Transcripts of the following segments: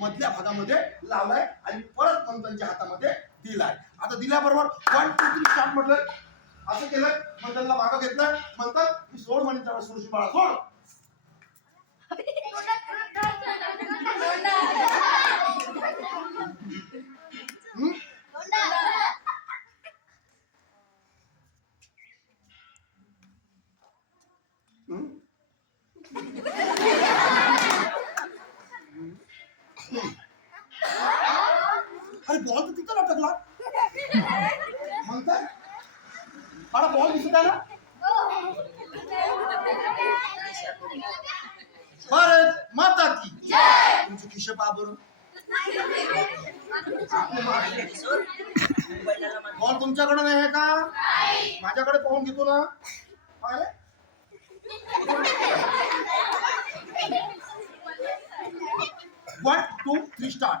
मधल्या भागामध्ये लावलाय आणि परत मंथनच्या हातामध्ये दिलाय. आता दिल्याबरोबर 1 2 3 स्टार्ट म्हटलं, असं केलं. मंथनला मागं घेतलं. मंथन मी सोड म्हणे त्याला, सोडशी बाळा सोड. अरे बॉल तर तिथं लटकला. म्हणतात मला बॉल दिसत आहे ना. भारत माता की जय. तुमचं खिशे पहा बरं. बॉल तुमच्याकडे नाही आहे का? माझ्याकडे पाहून घेतो ना. अरे 1 2 3 स्टार्ट.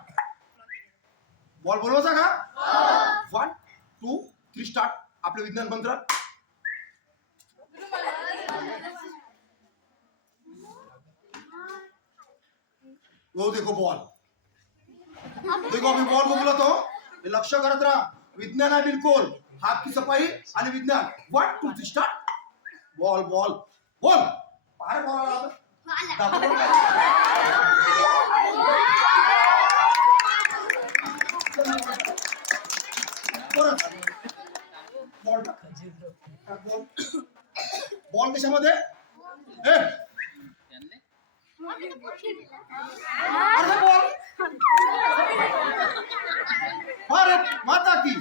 बॉल बोलवायचा का? 1 2 3 स्टार्ट. आपले विज्ञान मंत्र. वो देखो बॉल. देखो अभी बॉल को बोला तो लक्ष करत राहा. विज्ञान आहे बिलकुल. हात की सफाई आणि विज्ञान. 1 2 3 स्टार्ट. Ball ball ball. बाहेर बॉल आला. बॉल कशामध्ये? बॉल भारत माता की.